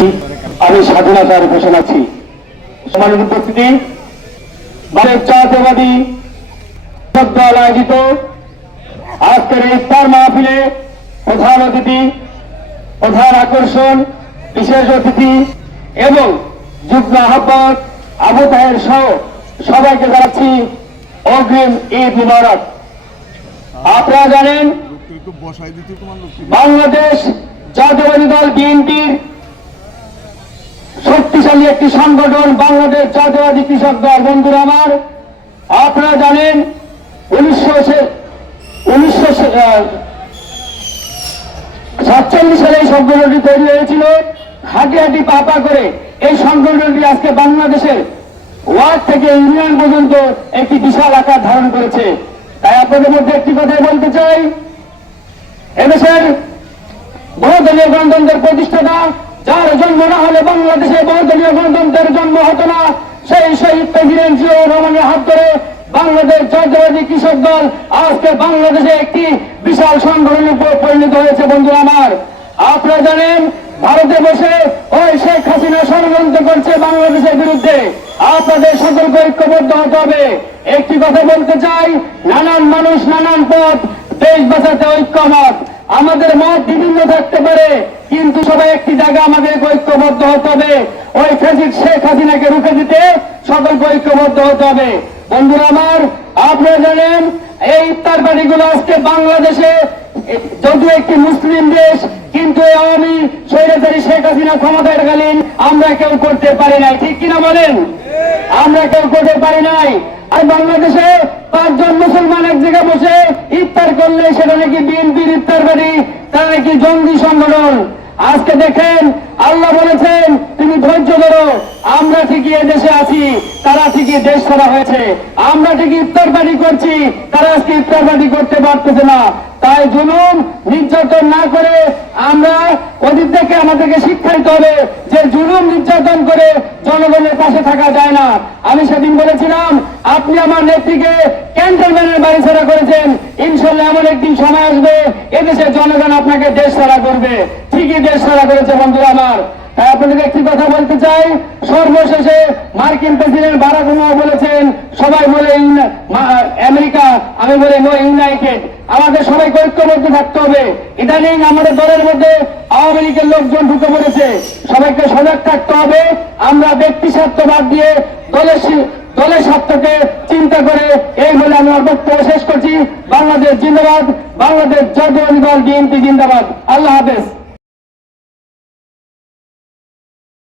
আমি স্বাধীনতার ঘোষণা করছি। সম্মানিত উপস্থিতি, ভারতের জাতীয়বাদী দল আয়োজিত আজকের ইফতার মাহফিলে প্রধান অতিথি, প্রধান আকর্ষণ, বিশেষ অতিথি এবং যুগ্ম আহ্বায়ক আবু তাহের সহ সবাইকে জানাচ্ছি অগ্রিম ঈদ মুবারক। আপনারা জানেন বাংলাদেশ জাতীয়বাদী দল বিএনপির শক্তিশালী একটি সংগঠন বাংলাদেশ জাতীয়বাদী কৃষক দল। বন্ধুরা আমার, আপনারা জানেন 1947 সালে এই সংগঠনটি তৈরি হয়েছিল। হাঁটি হাঁটি পা পা করে এই সংগঠনটি আজকে বাংলাদেশের ওয়ার্ড থেকে ইউনিয়ন পর্যন্ত একটি বিশাল আকার ধারণ করেছে। তাই আপনাদের মধ্যে একটি কথাই বলতে চাই, এদেশের বহুদলীয় গণতন্ত্রের প্রতিষ্ঠাতা, যার জন্ম না হলে বাংলাদেশে বহুদলীয় গণতন্ত্রের জন্ম হতো না, সেই শহীদ প্রেসিডেন্ট জিয়াউর রহমানের হাত ধরে বাংলাদেশ জাতীয়বাদী কৃষক দল আজকে বাংলাদেশে একটি বিশাল সংগঠনে পরিণত হয়েছে। বন্ধুরা আমার, আপনারা জানেন ভারতে বসে ওই শেখ হাসিনা ষড়যন্ত্র করছে বাংলাদেশের বিরুদ্ধে। আপনাদের সকলকে ঐক্যবদ্ধ হতে হবে। একটি কথা বলতে চাই, নানান মানুষ নানান পথ, দেশ বাঁচাতে ঐক্যমত। আমাদের মত বিভিন্ন থাকতে পারে, কিন্তু সবাই একটি জায়গা আমাদের ঐক্যবদ্ধ হতে হবে। ওই ফ্যাসিস্ট শেখ হাসিনাকে রুখে দিতে সকলকে ঐক্যবদ্ধ হতে হবে। বন্ধুরা আমার, আপনারা জানেন এই ইফতার পার্টিগুলো আজকে বাংলাদেশে যদিও একটি মুসলিম দেশ, কিন্তু আওয়ামী স্বৈরাচারী শেখ হাসিনা ক্ষমতাকালীন আমরা কেউ করতে পারি নাই। ঠিক কিনা বলেন? আমরা কেউ করতে পারি নাই। আর বাংলাদেশে 5 জন মুসলমান এক জায়গায় বসে ইফতার করলে সেটা নাকি বিএনপির ইফতার বাড়ি, তারা নাকি জঙ্গি সংগঠন। আজকে দেখেন, আল্লাহ বলেছেন তুমি ধৈর্য ধরো, আমরা ঠিকই এদেশে আছি, তারা ঠিকই দেশ ছাড়া হয়েছে। আমরা ঠিকই ইফতার পার্টি করছি, তারা আজকে ইফতার পার্টি করতে পারতেছে না। তাই জুলুম নির্যাতন না করে আমরা অতীত থেকে আমাদেরকে শিক্ষা দিতে হবে যে জুলুম নির্যাতন করে জনগণের পাশে থাকা যায় না। আমি সেদিন বলেছিলাম, আপনি আমার নেত্রীকে ক্যান্টনমেন্টের বাড়ি ছাড়া করেছেন, ইনশাল্লাহ এমন একদিন সময় আসবে এদেশের জনগণ আপনাকে দেশ ছাড়া করবে। ঠিকই দেশ ছাড়া করেছে। বন্ধুরা আমার, তাই আপনাদেরকে একটি কথা বলতে চাই, সর্বশেষে মার্কিন প্রেসিডেন্ট বারাক ওবামা বলেছেন, সবাই বলে আমেরিকা, আমি বলি নো ইউনাইটেড। আমাদের সবাইকে ঐক্যবদ্ধ থাকতে হবে। ইদানিং আমাদের দলের মধ্যে আওয়ামী লীগের লোকজন ঢুকে পড়েছে, সবাইকে সজাগ থাকতে হবে। আমরা ব্যক্তি স্বার্থ বাদ দিয়ে দলের স্বার্থকে চিন্তা করে, এই বলে আমি আমার বক্তব্য শেষ করছি। বাংলাদেশ জিন্দাবাদ, বাংলাদেশ জাতীয়বাদী দল বিএনপি জিন্দাবাদ। আল্লাহ হাফেজ।